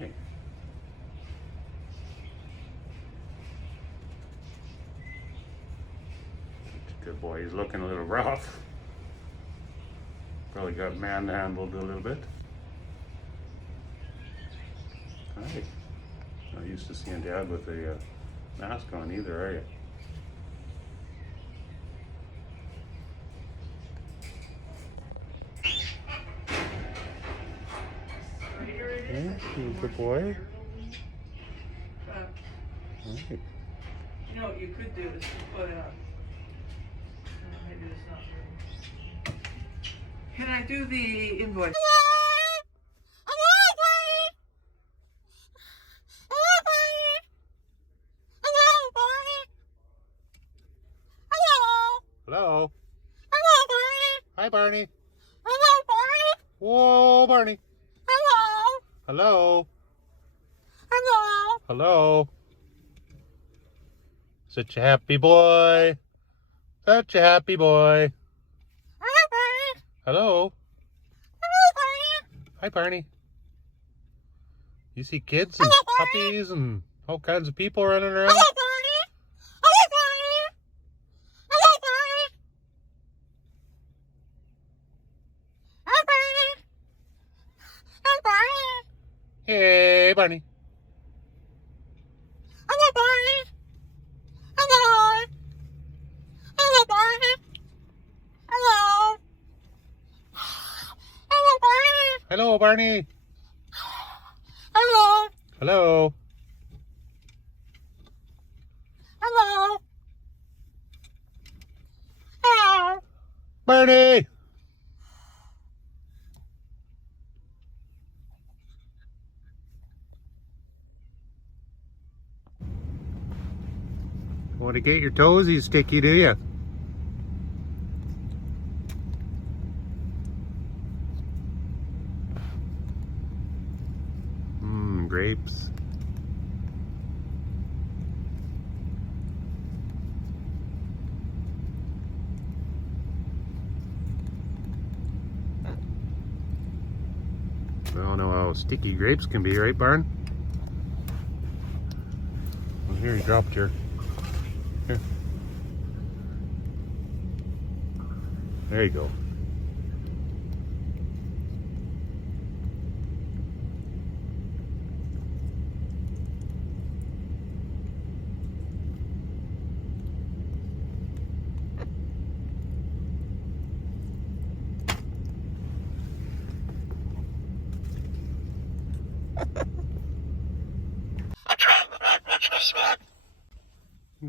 Hi. Good boy. He's looking a little rough. Probably got manhandled a little bit. Hi. Not used to seeing Dad with a mask on either, are you? Yeah, you good boy. Right. You know what you could do is to put maybe it's not very. Can I do the invoice? Hello. Hello, Barney. Hi, Barney. Hello, Barney. Whoa, Barney. Hello. Hello. Hello. Hello. Such a happy boy. Such a happy boy. Hello, Barney. Hello. Hello, Barney. Hi, Barney. You see kids and Hello, Barney. puppies and all kinds of people running around? Hello, Barney. Hello, Barney. Hello, Barney. Hello, Barney. Hello, Barney. Hey, Barney. Hello, Barney. Hello. Hello, Barney. Hello. Hello, Barney. Hello, Barney. Hello. Hello. Hello. Hello. Barney. Want to get your toesies sticky, do you? Grapes. We all know how sticky grapes can be, right, Barn? Oh, here, he dropped your. Here. There you go.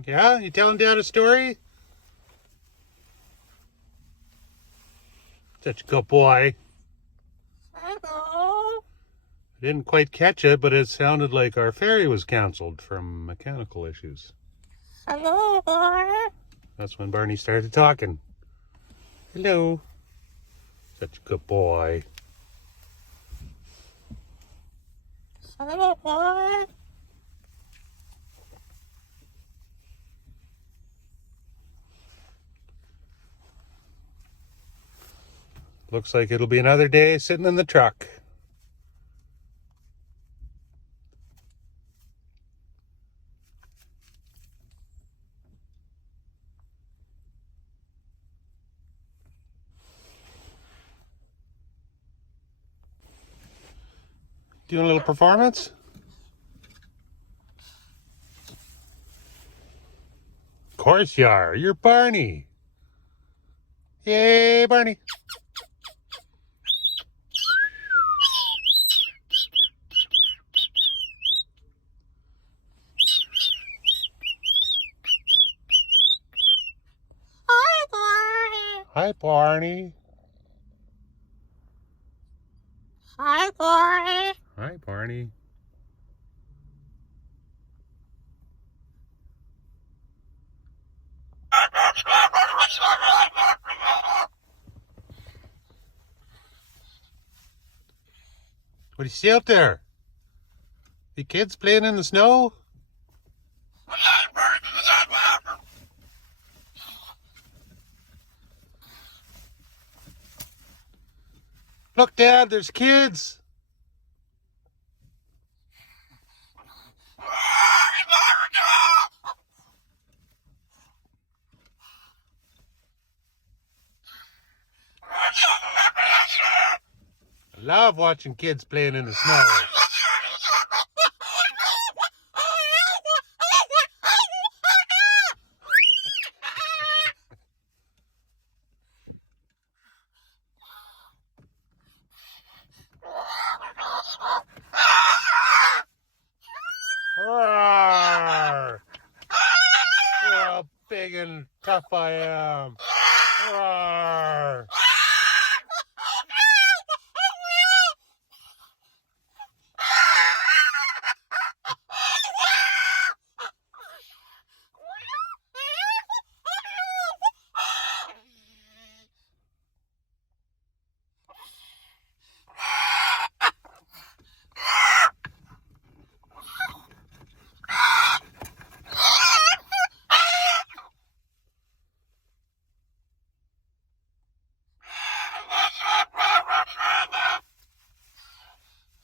Yeah? You telling Dad a story? Such a good boy. Hello. I didn't quite catch it, but it sounded like our ferry was canceled from mechanical issues. Hello, Barney. That's when Barney started talking. Hello. Such a good boy. Hello, Barney. Looks like it'll be another day sitting in the truck. Doing a little performance? Of course you are. You're Barney. Yay, Barney. Hi, Barney. Hi, Barney. Hi, Barney. Hi, Barney. What do you see out there? The kids playing in the snow? Look, Dad, there's kids. love watching kids playing in the snow. Roar! Look how big and tough I am. Roar!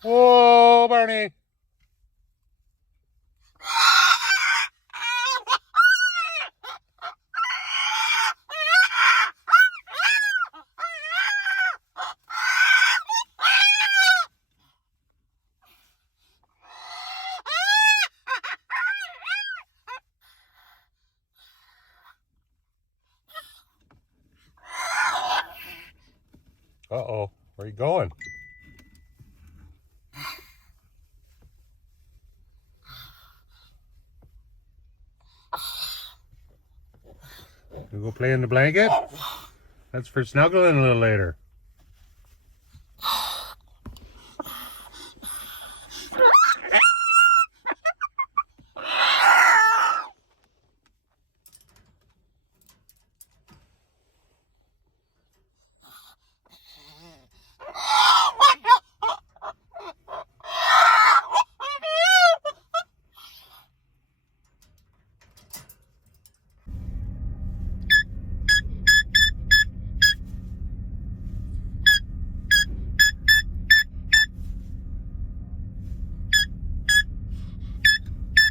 Whoa, Barney! Uh-oh, where are you going? You go play in the blanket? That's for snuggling a little later.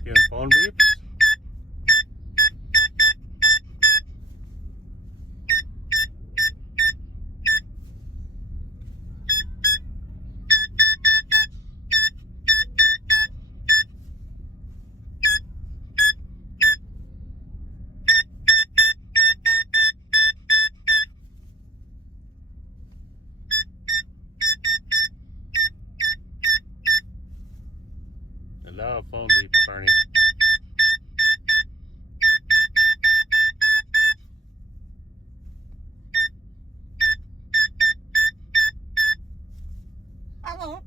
Getting phone beeps? I love phone beeps, Barney. Hello.